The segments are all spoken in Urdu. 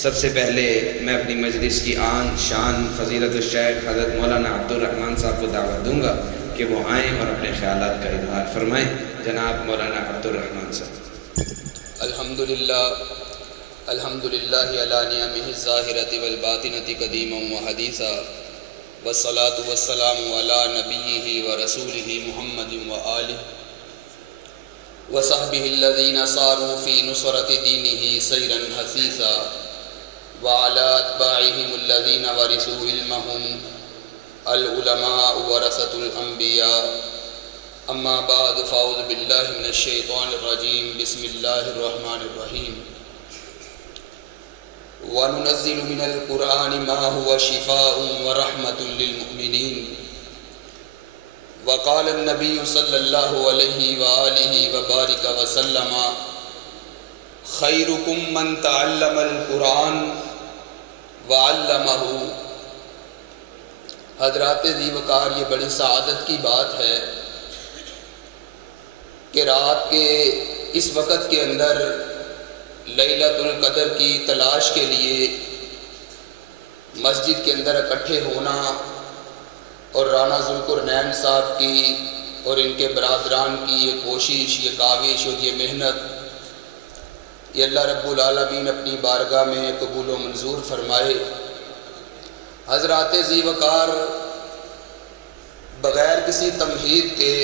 سب سے پہلے میں اپنی مجلس کی آن شان فضیلت الشیخ حضرت مولانا عبد الرحمن صاحب کو دعوت دوں گا کہ وہ آئیں اور اپنے خیالات کا اظہار فرمائیں۔ جناب مولانا عبد الرحمن صاحب۔ الحمدللہ علی نعمہ الظاہرۃ والباطنۃ قدیما وحدیثا والصلاۃ والسلام علی نبیہ ورسولہ محمد وآلہ وصحبہ الذین صاروا فی نصرۃ دینہ سیرا حثیثا وعلی اتباعہم الذین ورثوا علمہم العلماء ورثۃ الانبیاء اما بعد فاعوذ باللہ من الشیطان الرجیم بسم اللہ الرحمن الرحیم وَنُنَزِّلُ مِنَ الْقُرْآنِ مَا هُوَ شِفَاءٌ وَرَحْمَةٌ لِّلْمُؤْمِنِينَ وَقَالَ النَّبِيُّ صَلَّى اللَّهُ عَلَيْهِ وَآلِهِ وَبَارَكَ وَسَلَّمَ خَيْرُكُم مَّن تَعَلَّمَ الْقُرْآنَ وَعَلَّمَهُ۔ حضرات ذی وقار، یہ بڑی سعادت کی بات ہے کہ رات کے اس وقت کے اندر لیلۃ القدر کی تلاش کے لیے مسجد کے اندر اکٹھے ہونا اور رانا ذوالقرنین صاحب کی اور ان کے برادران کی یہ کوشش، یہ کاوش اور یہ محنت، یہ اللہ رب العالمین اپنی بارگاہ میں قبول و منظور فرمائے۔ حضرات ذی وقار، بغیر کسی تمہید کے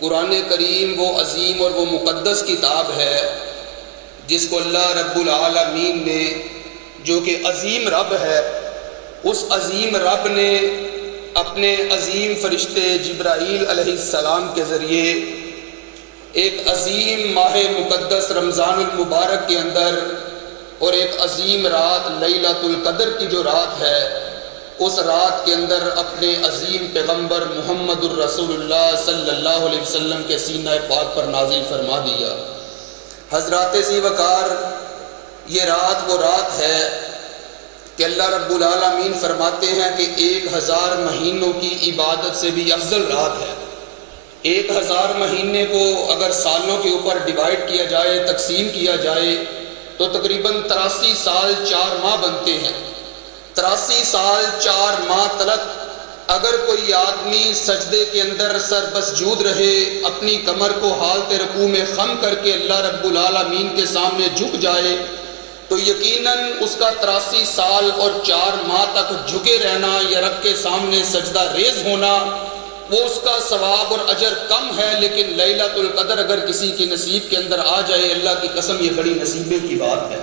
قرآن کریم وہ عظیم اور وہ مقدس کتاب ہے جس کو اللہ رب العالمین نے، جو کہ عظیم رب ہے، اس عظیم رب نے اپنے عظیم فرشتے جبرائیل علیہ السلام کے ذریعے ایک عظیم ماہ مقدس رمضان المبارک کے اندر اور ایک عظیم رات لیلۃ القدر کی جو رات ہے، اس رات کے اندر اپنے عظیم پیغمبر محمد الرسول اللہ صلی اللہ علیہ وسلم کے سینہ پاک پر نازل فرما دیا۔ حضرات ذی وقار، یہ رات وہ رات ہے کہ اللہ رب العالمین فرماتے ہیں کہ 1000 مہینوں کی عبادت سے بھی افضل رات ہے۔ 1000 مہینے کو اگر سالوں کے اوپر ڈیوائڈ کیا جائے، تقسیم کیا جائے، تو تقریباً 83 سال 4 ماہ بنتے ہیں۔ 83 سال 4 ماہ تلک اگر کوئی آدمی سجدے کے اندر سر مسجود رہے، اپنی کمر کو حالت رکوع میں خم کر کے اللہ رب العالمین کے سامنے جھک جائے، تو یقیناً اس کا 83 سال اور 4 ماہ تک جھکے رہنا یا رب کے سامنے سجدہ ریز ہونا، وہ اس کا ثواب اور اجر کم ہے۔ لیکن لیلۃ القدر اگر کسی کے نصیب کے اندر آ جائے، اللہ کی قسم یہ بڑی نصیبے کی بات ہے۔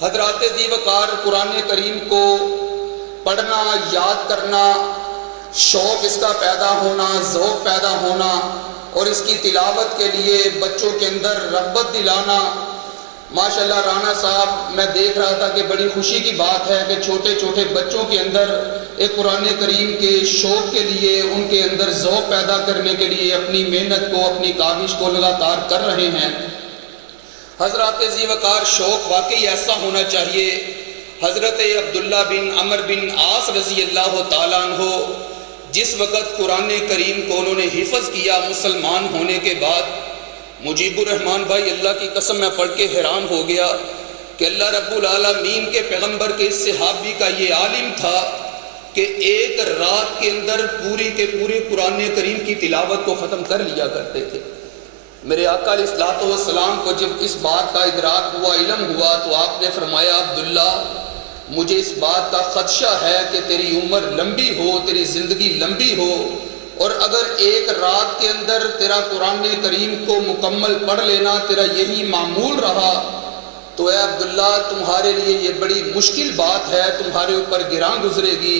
حضرات ذی وقار، قرآن کریم کو پڑھنا، یاد کرنا، شوق اس کا پیدا ہونا، ذوق پیدا ہونا اور اس کی تلاوت کے لیے بچوں کے اندر رغبت دلانا، ماشاءاللہ رانا صاحب، میں دیکھ رہا تھا کہ بڑی خوشی کی بات ہے کہ چھوٹے چھوٹے بچوں کے اندر ایک قرآن کریم کے شوق کے لیے، ان کے اندر ذوق پیدا کرنے کے لیے اپنی محنت کو، اپنی کاوش کو لگاتار کر رہے ہیں۔ حضرات ذی وقار، شوق واقعی ایسا ہونا چاہیے۔ حضرت عبداللہ بن عمر بن عاص رضی اللہ تعالیٰ عنہ جس وقت قرآن کریم کو انہوں نے حفظ کیا مسلمان ہونے کے بعد، مجیب الرحمن بھائی، اللہ کی قسم میں پڑھ کے حیران ہو گیا کہ اللہ رب العالمین کے پیغمبر کے اس صحابی کا یہ عالم تھا کہ ایک رات کے اندر پوری کے پورے قرآن کریم کی تلاوت کو ختم کر لیا کرتے تھے۔ میرے آقا علیہ الصلوۃ والسلام کو جب اس بات کا ادراک ہوا، علم ہوا، تو آپ نے فرمایا، عبداللہ، مجھے اس بات کا خدشہ ہے کہ تیری عمر لمبی ہو، تیری زندگی لمبی ہو، اور اگر ایک رات کے اندر تیرا قرآن کریم کو مکمل پڑھ لینا تیرا یہی معمول رہا، تو اے عبداللہ، تمہارے لیے یہ بڑی مشکل بات ہے، تمہارے اوپر گراں گزرے گی۔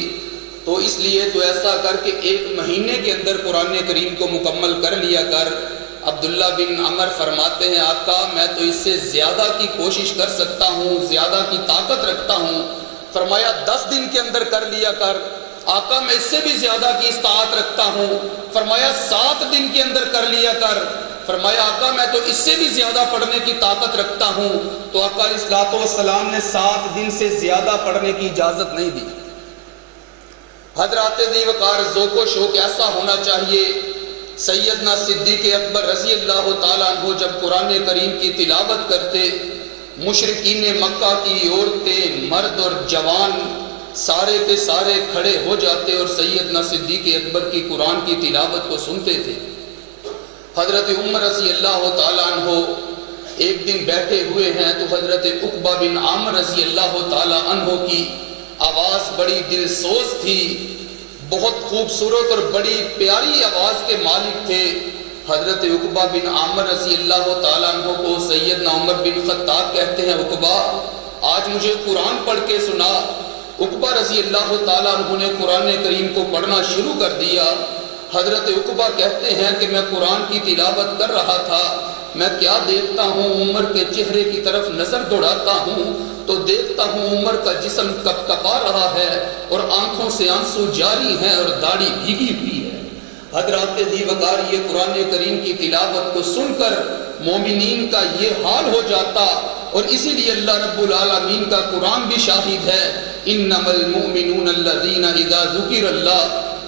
تو اس لیے تو ایسا کر کے 1 مہینے کے اندر قرآن کریم کو مکمل کر لیا کر۔ عبداللہ بن عمر فرماتے ہیں، آقا، میں تو اس سے زیادہ کی کوشش کر سکتا ہوں، زیادہ کی طاقت رکھتا ہوں۔ فرمایا 10 دن کے اندر کر لیا کر۔ آقا، میں اس سے بھی زیادہ کی استطاعت رکھتا ہوں۔ فرمایا 7 دن کے اندر کر لیا کر۔ فرمایا آقا، میں تو اس سے بھی زیادہ پڑھنے کی طاقت رکھتا ہوں۔ تو آقا علیہ الصلوۃ والسلام نے 7 دن سے زیادہ پڑھنے کی اجازت نہیں دی۔ حضرات ذی وقار، ذوق و شوق ایسا ہونا چاہیے۔ سیدنا صدیق اکبر رضی اللہ تعالیٰ عنہ جب قرآن کریم کی تلاوت کرتے، مشرکین مکہ کی عورتیں، مرد اور جوان سارے کے سارے کھڑے ہو جاتے اور سیدنا صدیق اکبر کی قرآن کی تلاوت کو سنتے تھے۔ حضرت عمر رضی اللہ تعالیٰ عنہ ایک دن بیٹھے ہوئے ہیں تو حضرت عقبہ بن عامر رضی اللہ تعالیٰ عنہ کی آواز بڑی دل سوز تھی، بہت خوبصورت اور بڑی پیاری آواز کے مالک تھے۔ حضرت عقبہ بن عامر رضی اللہ تعالیٰ عنہ کو سیدنا عمر بن خطاب کہتے ہیں، عقبہ آج مجھے قرآن پڑھ کے سنا۔ عقبہ رضی اللہ تعالیٰ عنہ نے قرآن کریم کو پڑھنا شروع کر دیا۔ حضرت عقبہ کہتے ہیں کہ میں قرآن کی تلاوت کر رہا تھا، میں کیا دیکھتا ہوں، عمر کے چہرے کی طرف نظر دوڑاتا ہوں تو دیکھتا ہوں عمر کا جسم کپکپا رہا ہے اور آنکھوں سے آنسو جاری ہیں اور داڑھی بھیگی ہوئی ہے۔ حضرات ذی وقار یہ قرآن کریم کی تلاوت کو سن کر مومنین کا یہ حال ہو جاتا، اور اسی لیے اللہ رب العالمین کا قرآن بھی شاہد ہے، انما المؤمنون الذین اذا ذکر اللہ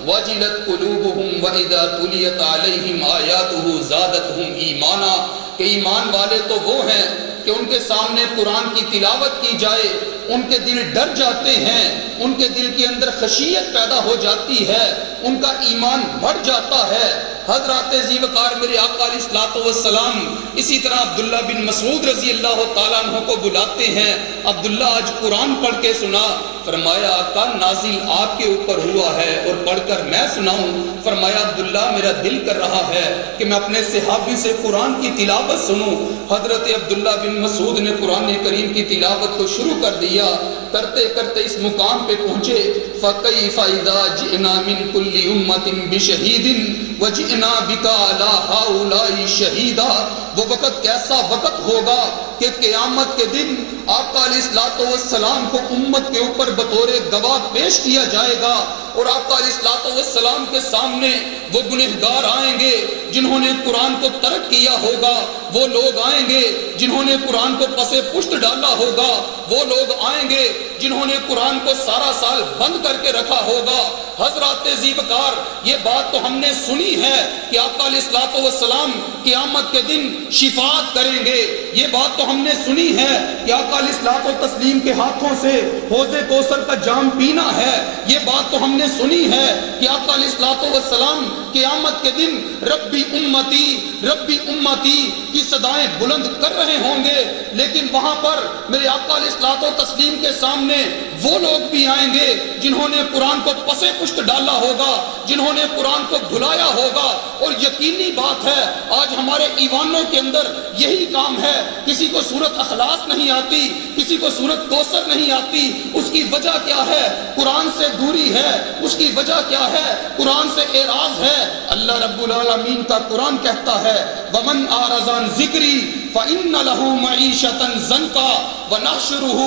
وجلت قلوبهم واذا تلیت علیہم آیاتہ زادتہم ایمانا، کہ ایمان والے تو وہ ہیں کہ ان کے سامنے قرآن کی تلاوت کی جائے ان کے دل ڈر جاتے ہیں، ان کے دل کے اندر خشیت پیدا ہو جاتی ہے، ان کا ایمان بڑھ جاتا ہے۔ حضرات ذی وقار میرے آقا علیہ الصلوۃ والسلام اسی طرح عبداللہ بن مسعود رضی اللہ تعالیٰ عنہ کو بلاتے ہیں، عبداللہ آج قرآن پڑھ کے سنا۔ فرمایا آقا نازل آپ کے اوپر ہوا ہے اور پڑھ کر میں سناؤں؟ فرمایا عبداللہ میرا دل کر رہا ہے کہ میں اپنے صحابی سے قرآن کی تلاوت سنوں۔ حضرت عبداللہ بن مسعود نے قرآن کریم کی تلاوت کو شروع کر دیا، کرتے کرتے اس مقام پہ پہنچے، فَكَيْفَ إِذَا جِئْنَا مِن كُلِّ أُمَّةٍ بِشَهِيدٍ وَجِئْنَا بِكَ عَلَىٰ هَٰؤُلَاءِ شَهِيدًا۔ وہ وقت کیسا وقت ہوگا کہ قیامت کے دن آقا علیہ الصلوۃ والسلام کو امت کے اوپر بطور گواہ پیش کیا جائے گا، اور آقا علیہ الصلوۃ والسلام کے سامنے وہ گنہگار آئیں گے جنہوں نے قرآن کو ترک کیا ہوگا، وہ لوگ آئیں گے جنہوں نے قرآن کو پسے پشت ڈالا ہوگا، وہ لوگ آئیں گے جنہوں نے قرآن کو سارا سال بند کر کے رکھا ہوگا۔ حضرات ذی وقار یہ بات تو ہم نے سنی ہے کہ آقا علیہ الصلوۃ والسلام قیامت کے دن شفاعت کریں گے، یہ بات تو ہم نے سنی ہے کہ آقا علیہ الصلوۃ والتسلیم کے ہاتھوں سے حوض کوثر کا جام پینا ہے، یہ بات تو ہم نے سنی ہے کہ آقا علیہ الصلوۃ والسلام قیامت کے دن ربی امتی کی صدائیں بلند کر رہے ہوں گے۔ لیکن وہاں پر میرے آقا علیہ الصلوۃ والتسلیم کے سامنے وہ لوگ بھی آئیں گے جنہوں نے قرآن کو پسے پشت ڈالا ہوگا، جنہوں نے قرآن کو بھلایا ہوگا۔ اور یقینی بات ہے آج ہمارے ایوانوں کے اندر یہی کام ہے، کسی کو سورت اخلاص نہیں آتی، کسی کو سورت کوثر نہیں آتی، اس کی وجہ کیا ہے؟ قرآن سے دوری ہے۔ اس کی وجہ کیا ہے؟ قرآن سے اعراض ہے۔ اللہ رب العالمین کا قرآن کہتا ہے وَمَنْ أَعْرَضَ عَنْ ذِكْرِي فَإِنَّ لَهُ مَعِيشَةً ضَنْكًا وَنَحْشُرُهُ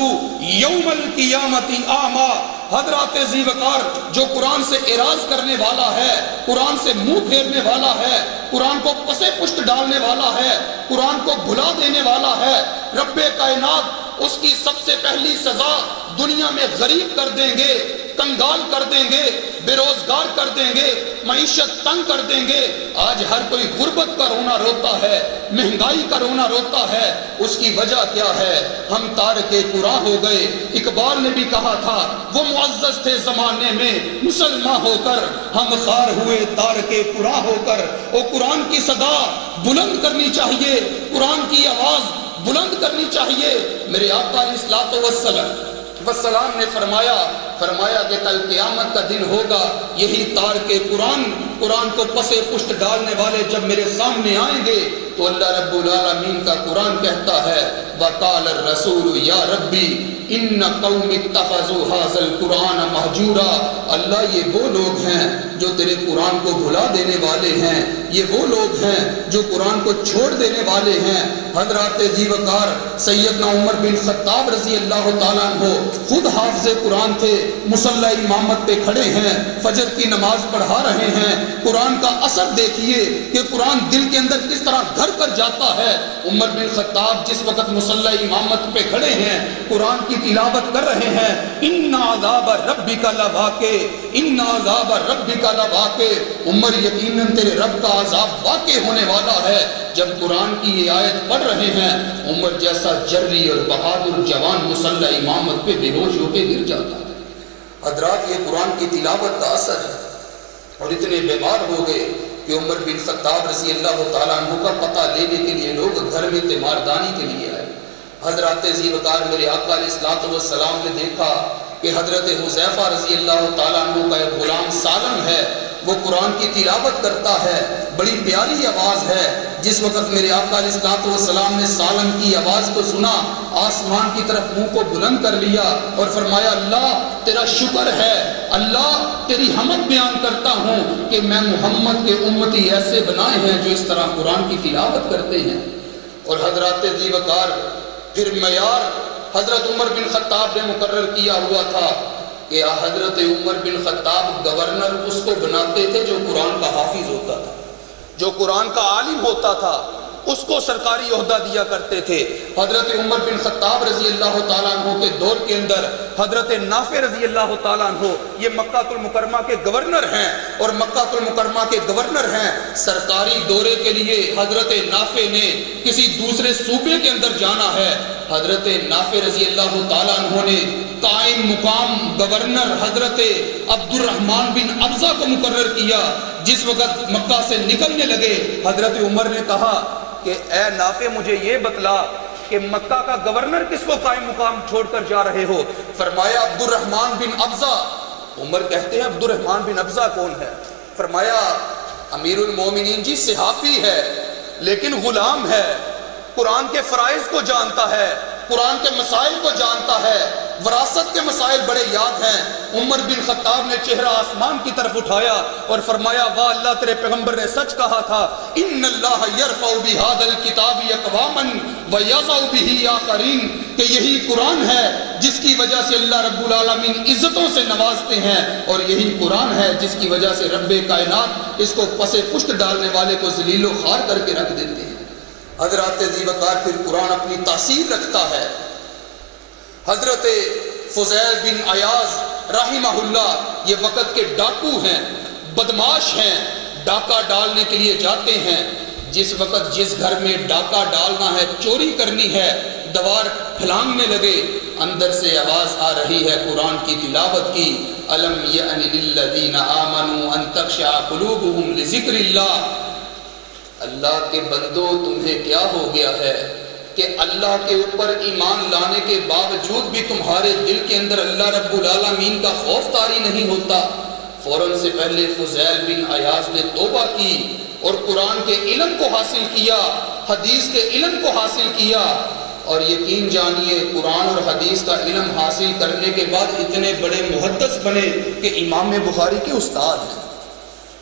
يَوْمَ الْقِيَامَةِ أَعْمَىٰ۔ حضرات ذی وقار جو قرآن سے اعراض کرنے والا ہے، قرآن سے منہ پھیرنے والا ہے، قرآن کو پسے پشت ڈالنے والا ہے، قرآن کو بھلا دینے والا ہے، رب کائنات اس کی سب سے پہلی سزا دنیا میں غریب کر دیں گے، کنگال کر دیں گے، بے روزگار کر دیں گے، معیشت تنگ کر دیں گے۔ آج ہر کوئی غربت کا رونا روتا ہے، مہنگائی کا رونا روتا ہے۔ اس کی وجہ کیا ہے؟ ہم تارک قرآن ہو گئے۔ اقبال نے بھی کہا تھا وہ معزز تھے زمانے میں مسلمان ہو کر، ہم خار ہوئے تارک قرآن ہو کر۔ اور قرآن کی صدا بلند کرنی چاہیے، قرآن کی آواز بلند کرنی چاہیے۔ میرے آقا علیہ الصلوۃ والسلام نے فرمایا کہ کل قیامت کا دن ہوگا، یہی تارک قرآن کو پسے پشت ڈالنے والے جب میرے سامنے آئیں گے تو اللہ رب العالمین کا قرآن کہتا ہے وَقَالَ الرَّسُولُ يَا رَبِّ إِنَّ قَوْمِ اتَّخَذُوا هَٰذَا الْقُرْآنَ مَهْجُورًا۔ اللہ یہ وہ لوگ ہیں جو تیرے قرآن کو بھلا دینے والے ہیں، یہ وہ لوگ ہیں جو قرآن کو چھوڑ دینے والے ہیں۔ حضرات ذی وقار سیدنا عمر بن خطاب رضی اللہ تعالیٰ عنہ خود حافظ قرآن تھے، مصلی امامت پہ کھڑے ہیں، فجر کی نماز پڑھا رہے ہیں۔ قرآن کا اثر دیکھیے کہ قرآن دل کے اندر کس طرح گھر کر جاتا ہے۔ عمر بن خطاب جس وقت مصلی امامت پہ کھڑے ہیں، قرآن کی تلاوت کر رہے ہیں، ان عذاب ربک لواقع، ان عذاب ربک لواقع، عمر یقیناً تیرے رب کا عذاب واقع ہونے والا ہے۔ جب قرآن کی یہ آیت پڑھ رہے ہیں، عمر جیسا جری اور بہادر جوان مصلی امامت پہ بے ہوش ہو کے گر جاتا ہے۔ حضرات یہ قرآن کی تلاوت کا اثر ہے، اور اتنے بیمار ہو گئے کہ عمر بن خطاب رضی اللہ تعالیٰ عنہ کا پتہ لینے کے لیے لوگ گھر میں تیماردانی کے لیے آئے۔ حضرات ذیوقار میرے آقا علیہ الصلوۃ والسلام نے دیکھا کہ حضرت حذیفہ رضی اللہ تعالیٰ عنہ کا ایک غلام سالم ہے، وہ قرآن کی تلاوت کرتا ہے، بڑی پیاری آواز ہے۔ جس وقت میرے آقا علیہ الصلوۃ والسلام نے سالم کی آواز کو سنا، آسمان کی طرف منہ کو بلند کر لیا اور فرمایا، اللہ تیرا شکر ہے، اللہ تیری حمد بیان کرتا ہوں کہ میں محمد کے امتی ایسے بنائے ہیں جو اس طرح قرآن کی تلاوت کرتے ہیں۔ اور حضرات ذیوقار پھر معیار حضرت عمر بن خطاب نے مقرر کیا ہوا تھا کہ حضرت عمر بن خطاب گورنر اس کو بناتے تھے جو قرآن کا حافظ ہوتا تھا، جو قرآن کا عالم ہوتا تھا، اس کو سرکاری عہدہ دیا کرتے تھے۔ حضرت عمر بن خطاب رضی اللہ تعالیٰ عنہ کے دور کے اندر حضرت نافع رضی اللہ تعالیٰ عنہ یہ مکہ المکرمہ کے گورنر ہیں، اور مکہ المکرمہ کے گورنر ہیں۔ سرکاری دورے کے لیے حضرت نافع نے کسی دوسرے صوبے کے اندر جانا ہے، حضرت نافع رضی اللہ تعالیٰ عنہ نے قائم مقام گورنر حضرت عبد الرحمن بن ابزہ کو مقرر کیا۔ جس وقت مکہ سے نکلنے لگے، حضرت عمر نے کہا کہ اے نافع مجھے یہ بتلا کہ مکہ کا گورنر کس کو قائم مقام چھوڑ کر جا رہے ہو؟ فرمایا عبد الرحمن بن ابزہ۔ عمر کہتے ہیں عبد الرحمن بن ابزہ کون ہے؟ فرمایا امیر المومنین جی صحابی ہے، لیکن غلام ہے، قرآن کے فرائض کو جانتا ہے، قرآن کے مسائل کو جانتا ہے، وراثت کے مسائل بڑے یاد ہیں۔ عمر بن خطاب نے چہرہ آسمان کی طرف اٹھایا اور فرمایا، واہ اللہ تیرے پیغمبر نے سچ کہا تھا، ان اللہ یرفع بہذا الکتاب اقواما ویضع بہ آخرین، کہ یہی قرآن ہے جس کی وجہ سے اللہ رب العالمین عزتوں سے نوازتے ہیں، اور یہی قرآن ہے جس کی وجہ سے رب کائنات اس کو پس پشت ڈالنے والے کو ذلیل و خوار کر کے رکھ دیتے ہیں۔ حضرات ذیوقار پھر قرآن اپنی تاثیر رکھتا ہے۔ حضرت فضیل بن عیاض رحمہ اللہ یہ وقت کے ڈاکو ہیں، بدماش ہیں، ڈاکہ ڈالنے کے لیے جاتے ہیں۔ جس وقت جس گھر میں ڈاکہ ڈالنا ہے، چوری کرنی ہے، دوار پھلانگنے لگے، اندر سے آواز آ رہی ہے قرآن کی تلاوت کی، الم یأن للذین آمنوا ان تخشع قلوبهم لذکر اللہ۔ اللہ کے بندو تمہیں کیا ہو گیا ہے کہ اللہ کے اوپر ایمان لانے کے باوجود بھی تمہارے دل کے اندر اللہ رب العالمین کا خوف طاری نہیں ہوتا؟ فوراً سے پہلے فضیل بن عیاض نے توبہ کی اور قرآن کے علم کو حاصل کیا، حدیث کے علم کو حاصل کیا، اور یقین جانیے قرآن اور حدیث کا علم حاصل کرنے کے بعد اتنے بڑے محدث بنے کہ امام بخاری کے استاد ہیں۔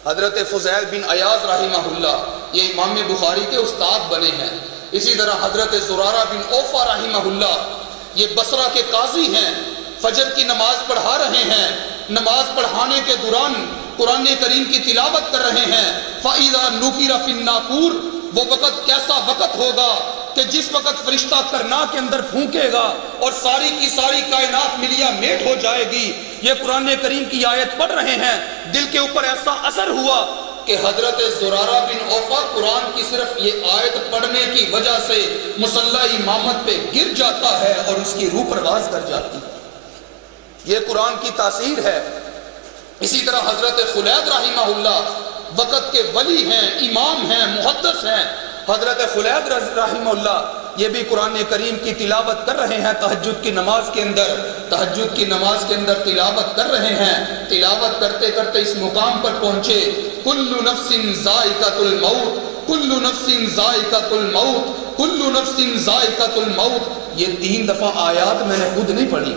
حضرت فضیل بن عیاض رحمہ اللہ یہ امام بخاری کے استاد بنے ہیں۔ اسی طرح حضرت زرارہ بن اوفا رحمہ اللہ یہ بصرہ کے قاضی ہیں، فجر کی نماز پڑھا رہے ہیں، نماز پڑھانے کے دوران قرآن کریم کی تلاوت کر رہے ہیں۔ فَإِذَا نُقِرَ فِي النَّاقُورِ، وہ وقت کیسا وقت ہوگا کہ جس وقت فرشتہ کرنا کے اندر پھونکے گا اور ساری کی ساری کائنات ملیا میٹ ہو جائے گی۔ یہ قرآن کریم کی آیت پڑھ رہے ہیں، دل کے اوپر ایسا اثر ہوا کہ حضرت زرارہ بن اوفا قرآن کی صرف یہ آیت پڑھنے کی وجہ سے مصلی امامت پہ گر جاتا ہے اور اس کی روح پرواز کر جاتی ہے۔ یہ قرآن کی تاثیر ہے۔ اسی طرح حضرت خلید رحمہ اللہ وقت کے ولی ہیں، امام ہیں، محدث ہیں۔ حضرت خلید رحمہ اللہ یہ بھی قرآن کریم کی تلاوت کر رہے ہیں، تہجد کی نماز کے اندر تلاوت کر رہے ہیں۔ تلاوت کرتے کرتے اس مقام پر پہنچے، کل نفس ذائقۃ الموت، کل نفس ذائقۃ الموت، کل نفس ذائقۃ الموت۔ یہ 3 دفعہ آیات میں نے خود نہیں پڑھی،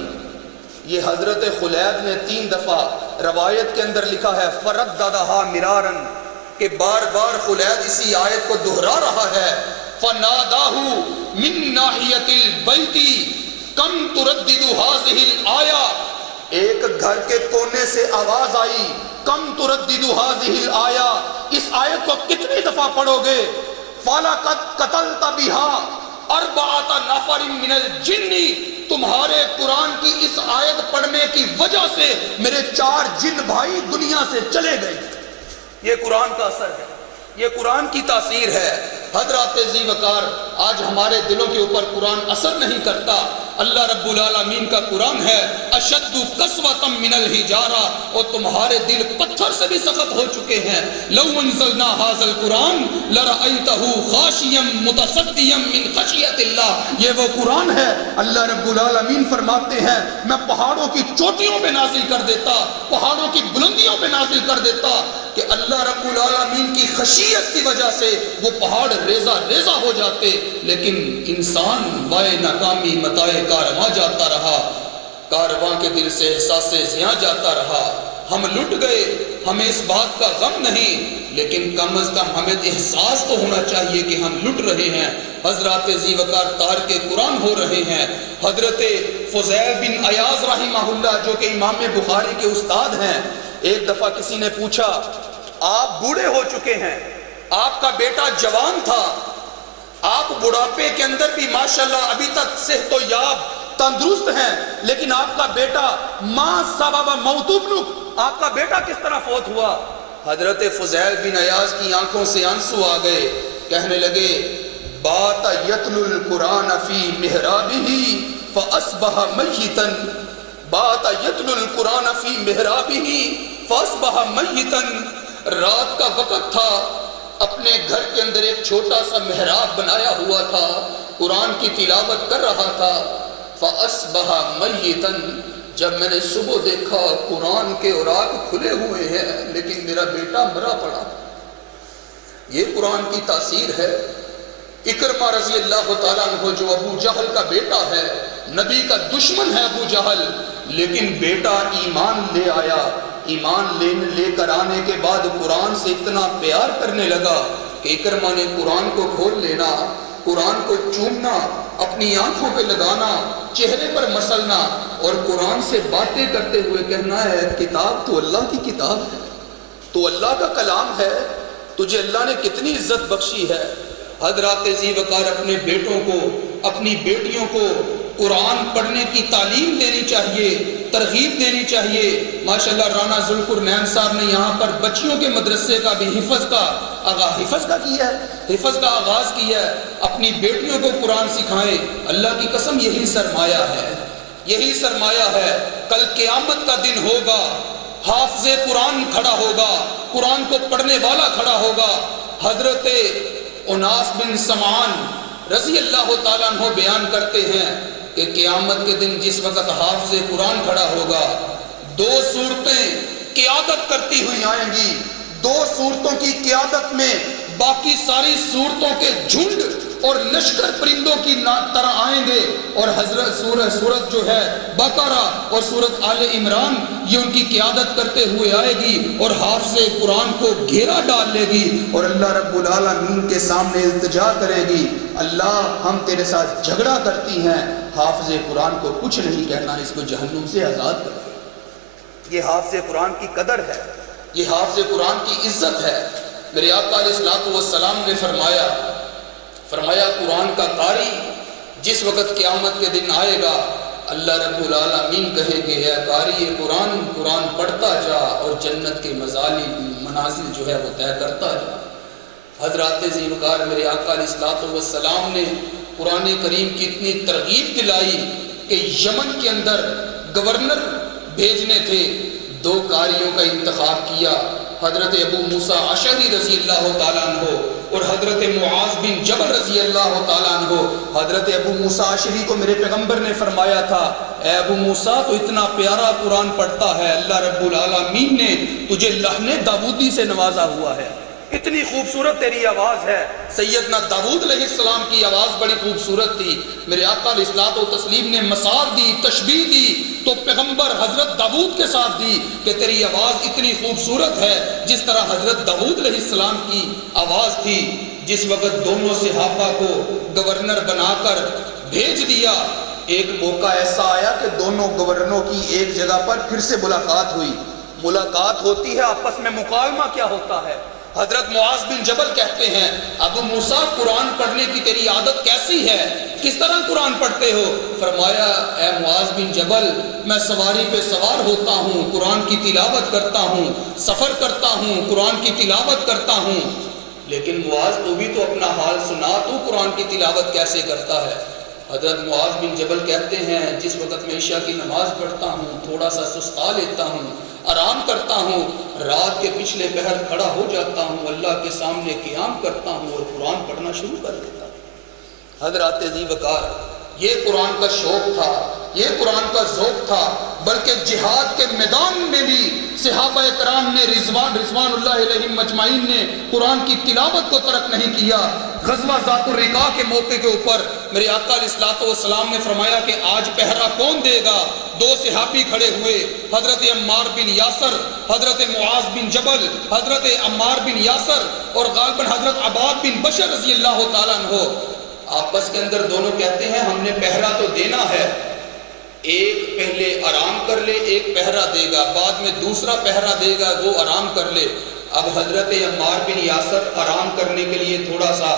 یہ حضرت خلید نے 3 دفعہ، روایت کے اندر لکھا ہے فرددھا مرارن، کہ بار بار خلید اسی آیت کو دہرا رہا ہے۔ فَنَادَاهُ مِن نَاحِيَةِ الْبَيْتِ كَمْ تُرَدِّدُ هَذِهِ الْآيَةِ، ایک گھر کے کونے سے آواز آئی کم تردد هذه الآیہ، اس آیت کو کتنی دفعہ پڑھو گے؟ فَلَقَدْ قَتَلْتَ بِهَا أَرْبَعَةَ نَفَرٍ مِّنَ الْجِنِّ، تمہارے قرآن کی اس آیت پڑھنے کی وجہ سے میرے 4 جن بھائی دنیا سے چلے گئے۔ یہ قرآن کا اثر ہے، یہ قرآن کی تاثیر ہے۔ حضرات ذی وقار، آج ہمارے دلوں کے اوپر قرآن اثر نہیں کرتا۔ اللہ رب العالمین کا قرآن ہے اشد قسوۃ من الحجارہ، اور تمہارے دل پتھر سے بھی سخت ہو چکے ہیں۔ لو انزلنا هذا القرآن لرأيته خاشعا متصدعا من خشیۃ اللہ، یہ وہ قرآن ہے۔ اللہ رب العالمین فرماتے ہیں میں پہاڑوں کی چوٹیوں پہ نازل کر دیتا، پہاڑوں کی بلندیوں پہ نازل کر دیتا کہ اللہ رب العالمین کی خشیت کی وجہ سے وہ پہاڑ ریزہ ریزہ ہو جاتے، لیکن انسان بائے ناکامی متائے کارواں جاتا رہا، کارواں کے دل سے احساس زیاں جاتا رہا۔ ہم لٹ گئے، ہمیں اس بات کا غم نہیں، لیکن کم از کم ہمیں احساس تو ہونا چاہیے کہ ہم لٹ رہے ہیں۔ حضرات ذی وقار تار کے قرآن ہو رہے ہیں۔ حضرت فضیل بن عیاض رحمہ اللہ جو کہ امام بخاری کے استاد ہیں، ایک دفعہ کسی نے پوچھا آپ بوڑھے ہو چکے ہیں، آپ کا بیٹا جوان تھا، آپ بڑھاپے کے اندر بھی ماشاءاللہ ابھی تک صحت و یاب تندرست ہیں، لیکن آپ کا بیٹا ما سبب موت ابنک، آپ کا بیٹا کس طرح فوت ہوا؟ حضرت فضیل بن عیاض کی آنکھوں سے آنسو آ گئے، کہنے لگے بات یتل القرآن فی محرابہ فاصبح میتا، بات یتل القرآن فی محرابہ فاصبح میتا، رات کا وقت تھا، اپنے گھر کے اندر ایک چھوٹا سا محراب بنایا ہوا تھا، قرآن کی تلاوت کر رہا تھا، فاصبح میتا، جب میں نے صبح دیکھا قرآن کے اوراق کھلے ہوئے ہیں لیکن میرا بیٹا مرا پڑا۔ یہ قرآن کی تاثیر ہے۔ اکرمہ رضی اللہ تعالیٰ عنہ جو ابو جہل کا بیٹا ہے، نبی کا دشمن ہے ابو جہل، لیکن بیٹا ایمان لے آیا، ایمان لے کر آنے کے بعد قرآن سے اتنا پیار کرنے لگا کہ اکرمہ نے قرآن کو کھول لینا، قرآن کو چومنا، اپنی آنکھوں پہ لگانا، چہرے پر مسلنا اور قرآن سے باتیں کرتے ہوئے کہنا ہے کتاب تو اللہ کی کتاب ہے، تو اللہ کا کلام ہے، تجھے اللہ نے کتنی عزت بخشی ہے۔ حضرات ذی وقار اپنے بیٹوں کو، اپنی بیٹیوں کو قرآن پڑھنے کی تعلیم دینی چاہیے، ترغیب دینی چاہیے۔ ماشاءاللہ رانا ذوالقرنین صاحب نے یہاں پر بچیوں کے مدرسے کا بھی حفظ کا آغاز کیا ہے۔ اپنی بیٹیوں کو قرآن سکھائیں، اللہ کی قسم یہی سرمایہ ہے، یہی سرمایہ ہے۔ کل قیامت کا دن ہوگا، حافظ قرآن کھڑا ہوگا، قرآن کو پڑھنے والا کھڑا ہوگا۔ حضرت اناس بن سمعان رضی اللہ تعالیٰ عنہ بیان کرتے ہیں کہ قیامت کے دن جس وقت حافظ قرآن کھڑا ہوگا، 2 صورتیں قیادت کرتی ہوئی آئیں گی، 2 صورتوں کی قیادت میں باقی ساری صورتوں کے جھنڈ اور لشکر پرندوں کی طرح آئیں گے، اور حضرت سورت جو ہے بقرہ اور سورت آل عمران یہ ان کی قیادت کرتے ہوئے آئے گی اور حافظ قرآن کو گھیرا ڈال لے گی اور اللہ رب العالمین کے سامنے التجا کرے گی، اللہ ہم تیرے ساتھ جھگڑا کرتی ہیں، حافظ قرآن کو کچھ نہیں کہنا، اس کو جہنم سے آزاد کر۔ یہ حافظ قرآن کی قدر ہے، یہ حافظ قرآن کی عزت ہے۔ میرے آقا علیہ الصلوۃ والسلام نے فرمایا قرآن کا قاری جس وقت قیامت کے دن آئے گا، اللہ رب العالمین کہے گے اے قاری قرآن پڑھتا جا اور جنت کے منازل جو ہے وہ طے کرتا جا۔ حضرات ذی وقار میرے آقا علیہ الصلوۃ والسلام نے قرآن کریم کی اتنی ترغیب دلائی کہ یمن کے اندر گورنر بھیجنے تھے، 2 قاریوں کا انتخاب کیا، حضرت ابو موسیٰ اشعری رضی اللہ تعالیٰ عنہ اور حضرت معاذ بن جبل رضی اللہ تعالیٰ عنہ۔ حضرت ابو موسیٰ اشعری کو میرے پیغمبر نے فرمایا تھا اے ابو موسیٰ تو اتنا پیارا قرآن پڑھتا ہے، اللہ رب العالمین نے تجھے لحن داودی سے نوازا ہوا ہے، اتنی خوبصورت تیری آواز ہے۔ سیدنا داود علیہ السلام کی آواز بڑی خوبصورت تھی، میرے آقا علیہ الصلوۃ والتسلیم نے مثال دی، تشبیہ دی تو پیغمبر حضرت داود کے ساتھ دی کہ تیری آواز اتنی خوبصورت ہے جس طرح حضرت داود علیہ السلام کی آواز تھی۔ جس وقت دونوں صحابہ کو گورنر بنا کر بھیج دیا، ایک موقع ایسا آیا کہ دونوں گورنروں کی ایک جگہ پر پھر سے ملاقات ہوئی. ملاقات ہوتی ہے، آپس میں مکالمہ کیا ہوتا ہے. حضرت معاذ بن جبل کہتے ہیں ابو موسیٰ قرآن پڑھنے کی تیری عادت کیسی ہے، کس طرح قرآن پڑھتے ہو؟ فرمایا اے معاذ بن جبل میں سواری پہ سوار ہوتا ہوں، قرآن کی تلاوت کرتا ہوں، سفر کرتا ہوں، قرآن کی تلاوت کرتا ہوں. لیکن معاذ تو بھی تو اپنا حال سنا، تو قرآن کی تلاوت کیسے کرتا ہے؟ حضرت معاذ بن جبل کہتے ہیں جس وقت میں عشاء کی نماز پڑھتا ہوں تھوڑا سا سستا لیتا ہوں، آرام کرتا ہوں، رات کے پچھلے پہر کھڑا ہو جاتا ہوں، اللہ کے سامنے قیام کرتا ہوں اور قرآن پڑھنا شروع کر دیتا ہوں. حضرات ذی وقار یہ قرآن کا شوق تھا، یہ قرآن کا ذوق تھا. بلکہ جہاد کے میدان میں بھی صحابہ کرام نے رضوان اللہ علیہم مجمعین نے قرآن کی تلاوت کو ترک نہیں کیا. غزوہ ذات الرقاع کے موقع کے اوپر میرے آقا علیہ الصلوۃ والسلام نے فرمایا کہ آج پہرا کون دے گا؟ دو صحابی کھڑے ہوئے، حضرت عمار بن یاسر، حضرت معاذ بن جبل. حضرت عمار بن یاسر اور غالباً حضرت عباد بن بشر رضی اللہ تعالیٰ عنہ آپس کے اندر دونوں کہتے ہیں ہم نے پہرا تو دینا ہے، ایک پہلے آرام کر لے، ایک پہرا دے گا، بعد میں دوسرا پہرا دے گا، وہ آرام کر لے. اب حضرت عمار بن یاسر آرام کرنے کے لیے تھوڑا سا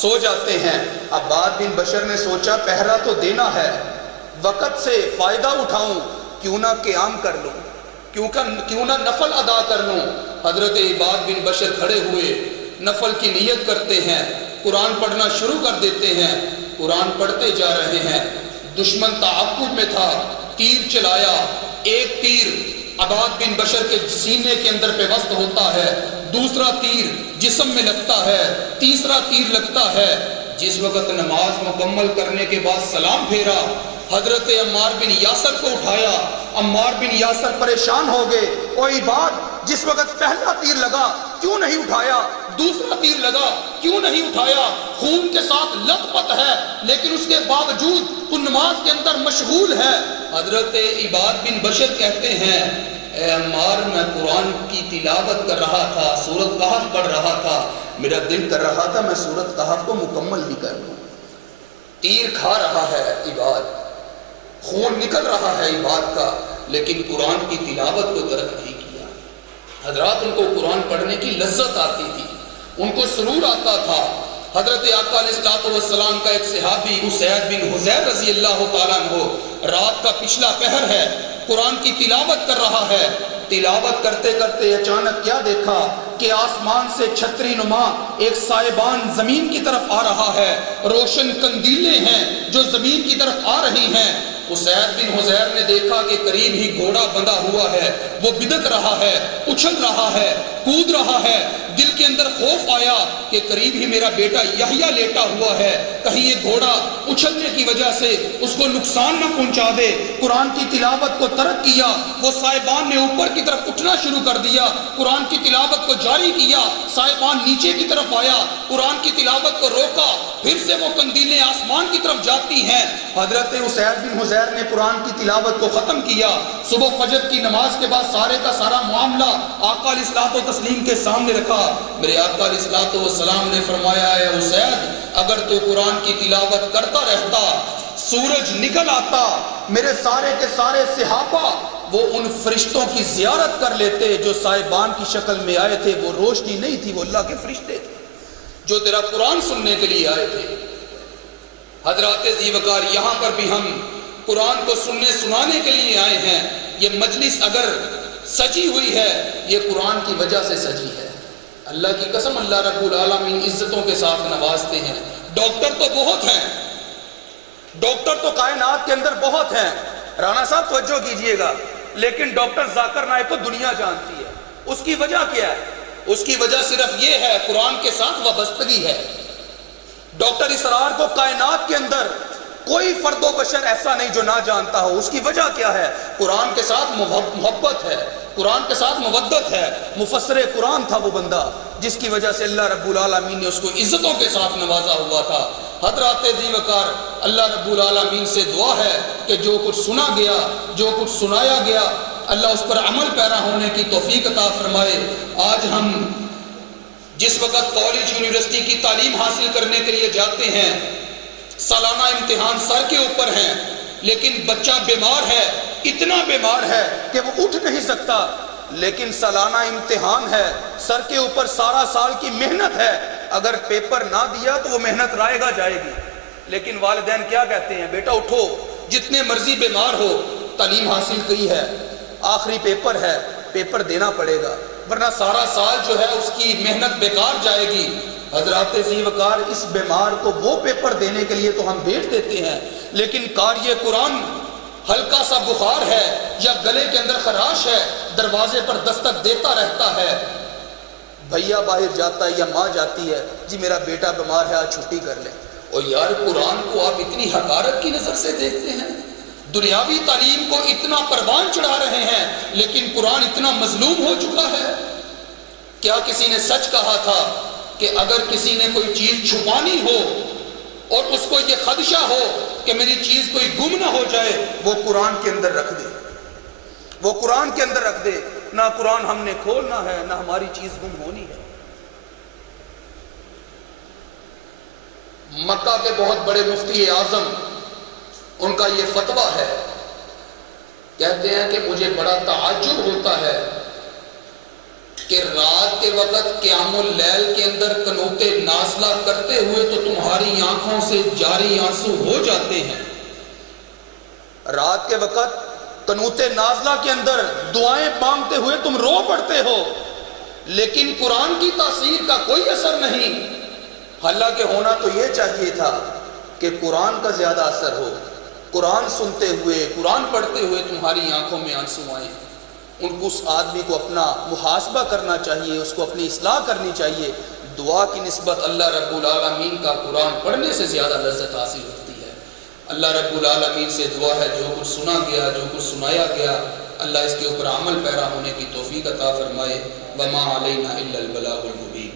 سو جاتے ہیں. عباد بن بشر نے سوچا پہرا تو دینا ہے، وقت سے فائدہ اٹھاؤں، کیوں نہ قیام کر لوں، کیوں نہ نفل ادا کر لوں. حضرت عباد بن بشر کھڑے ہوئے، نفل کی نیت کرتے ہیں، قرآن پڑھنا شروع کر دیتے ہیں. قرآن پڑھتے جا رہے ہیں. دشمن تعاقب میں تھا، تیر چلایا، ایک تیر عباد بن بشر کے سینے کے اندر پیوست ہوتا ہے، دوسرا تیر جسم میں لگتا ہے، تیسرا تیر لگتا ہے. جس وقت نماز مکمل کرنے کے بعد سلام پھیرا، حضرت عمار بن یاسر کو اٹھایا. عمار بن یاسر پریشان ہو گئے، او عباد جس وقت پہلا تیر لگا کیوں نہیں اٹھایا، دوسرا تیر لگا کیوں نہیں اٹھایا؟ خون کے ساتھ لت پت ہے لیکن اس کے باوجود تو نماز کے اندر مشغول ہے. حضرت عباد بن بشر کہتے ہیں اے عمار میں قرآن کی تلاوت کر رہا تھا، سورۃ کہف پڑھ رہا تھا، میرا دل کر رہا تھا میں سورۃ کہف کو مکمل ہی کر لوں. تیر کھا رہا ہے عباد، خون نکل رہا ہے عباد کا، لیکن قرآن کی تلاوت کو ترک نہیں کیا. حضرات ان کو قرآن پڑھنے کی لذت آتی تھی، ان کو سرور آتا تھا. حضرت آقا علیہ الصلوۃ والسلام کا ایک صحابی اسید بن حضیر رضی اللہ تعالیٰ عنہ رات کا پچھلا پہر ہے، قرآن کی تلاوت کر رہا ہے. تلاوت کرتے کرتے اچانک کیا دیکھا کہ آسمان سے چھتری نما ایک سائبان زمین کی طرف آ رہا ہے، روشن قندیلیں ہیں جو زمین کی طرف آ رہی ہیں. اسید بن حضیر نے دیکھا کہ قریب ہی گھوڑا بندھا ہوا ہے، وہ بدک رہا ہے، اچھل رہا ہے، کود رہا ہے. دل کے اندر خوف آیا کہ قریب ہی میرا بیٹا یحییٰ لیٹا ہوا ہے، کہیں یہ گھوڑا اچھلنے کی وجہ سے اس کو نقصان نہ پہنچا دے. قرآن کی تلاوت کو ترک کیا، وہ سائبان نے اوپر کی طرف اٹھنا شروع کر دیا، قرآن کی تلاوت کو جاری کیا. سائبان نیچے کی طرف آیا، قرآن کی تلاوت کو روکا، پھر سے وہ قندیلیں آسمان کی طرف جاتی ہیں. حضرت اسید بن حضیر نے قرآن کی تلاوت کو ختم کیا. صبح فجر کی نماز کے بعد سارے کا سارا معاملہ آقا علیہ الصلوۃ والتسلیم کے سامنے رکھا. میرے آقا علیہ الصلوۃ والسلام نے فرمایا اے اسید اگر تو قرآن کی تلاوت کرتا رہتا، سورج نکل آتا، میرے سارے کے سارے صحابہ وہ ان فرشتوں کی زیارت کر لیتے جو سائبان کی شکل میں آئے تھے. وہ روشنی نہیں تھی، وہ اللہ کے فرشتے تھے جو تیرا قرآن سننے کے لیے آئے تھے. حضرات ذی وقار یہاں پر بھی ہم قرآن کو سننے سنانے کے لیے آئے ہیں. یہ مجلس اگر سجی ہوئی ہے یہ قرآن کی وجہ سے سجی ہے. اللہ کی قسم اللہ رب العالمین عزتوں کے ساتھ نوازتے ہیں. ڈاکٹر تو بہت ہیں، ڈاکٹر تو کائنات کے اندر بہت ہیں، رانا صاحب توجہ کیجئے گا، لیکن ڈاکٹر ذاکر نائک کو دنیا جانتی ہے. اس کی وجہ کیا ہے؟ اس کی وجہ صرف یہ ہے قرآن کے ساتھ وابستگی ہے. ڈاکٹر اسرار کو کائنات کے اندر کوئی فرد و بشر ایسا نہیں جو نہ جانتا ہو. اس کی وجہ کیا ہے؟ قرآن کے ساتھ محبت ہے، قرآن کے ساتھ مودت ہے. مفسر قرآن تھا وہ بندہ جس کی وجہ سے اللہ رب العالمین نے اس کو عزتوں کے ساتھ نوازا ہوا تھا. حضرات ذی وقار اللہ رب العالمین سے دعا ہے کہ جو کچھ سنا گیا، جو کچھ سنایا گیا، اللہ اس پر عمل پیرا ہونے کی توفیق عطا فرمائے. آج ہم جس وقت کالج یونیورسٹی کی تعلیم حاصل کرنے کے لیے جاتے ہیں، سالانہ امتحان سر کے اوپر ہیں، لیکن بچہ بیمار ہے، اتنا بیمار ہے کہ وہ اٹھ نہیں سکتا، لیکن سالانہ امتحان ہے، سر کے اوپر سارا سال کی محنت ہے، اگر پیپر نہ دیا تو وہ محنت رائے گا جائے گی۔ لیکن والدین کیا کہتے ہیں؟ بیٹا اٹھو، جتنے مرضی بیمار ہو، تعلیم حاصل کی ہے، آخری پیپر ہے، پیپر دینا پڑے گا، ورنہ سارا سال جو ہے اس کی محنت بیکار جائے گی۔ حضرات ذی وقار، اس بیمار کو وہ پیپر دینے کے لیے تو ہم بیٹھ دیتے ہیں، لیکن قاری قرآن ہلکا سا بخار ہے یا گلے کے اندر خراش ہے، دروازے پر دستک دیتا رہتا ہے، بھیا باہر جاتا ہے یا ماں جاتی ہے، جی میرا بیٹا بیمار ہے آج چھٹی کر لیں۔ اور یار قرآن کو آپ اتنی حقارت کی نظر سے دیکھتے ہیں، دنیاوی تعلیم کو اتنا پروان چڑھا رہے ہیں، لیکن قرآن اتنا مظلوم ہو چکا ہے۔ کیا کسی نے سچ کہا تھا کہ اگر کسی نے کوئی چیز چھپانی ہو اور اس کو یہ خدشہ ہو کہ میری چیز کوئی گم نہ ہو جائے، وہ قرآن کے اندر رکھ دے، وہ قرآن کے اندر رکھ دے، نہ قرآن ہم نے کھولنا ہے نہ ہماری چیز گم ہونی ہے۔ مکہ کے بہت بڑے مفتی اعظم، ان کا یہ فتویٰ ہے، کہتے ہیں کہ مجھے بڑا تعجب ہوتا ہے کہ رات کے وقت قیام اللیل کے اندر قنوت نازلہ کرتے ہوئے تو تمہاری آنکھوں سے جاری آنسو ہو جاتے ہیں، رات کے وقت قنوت نازلہ کے اندر دعائیں مانگتے ہوئے تم رو پڑتے ہو، لیکن قرآن کی تاثیر کا کوئی اثر نہیں۔ حالانکہ ہونا تو یہ چاہیے تھا کہ قرآن کا زیادہ اثر ہو، قرآن سنتے ہوئے، قرآن پڑھتے ہوئے تمہاری آنکھوں میں آنسو آئیں۔ ان کو، اس آدمی کو اپنا محاسبہ کرنا چاہیے، اس کو اپنی اصلاح کرنی چاہیے۔ دعا کی نسبت اللہ رب العالمین کا قرآن پڑھنے سے زیادہ لذت حاصل ہوتی ہے۔ اللہ رب العالمین سے دعا ہے جو کچھ سنا گیا، جو کچھ سنایا گیا، اللہ اس کے اوپر عمل پیرا ہونے کی توفیق عطا فرمائے۔ وما علینا الا البلاغ المبین۔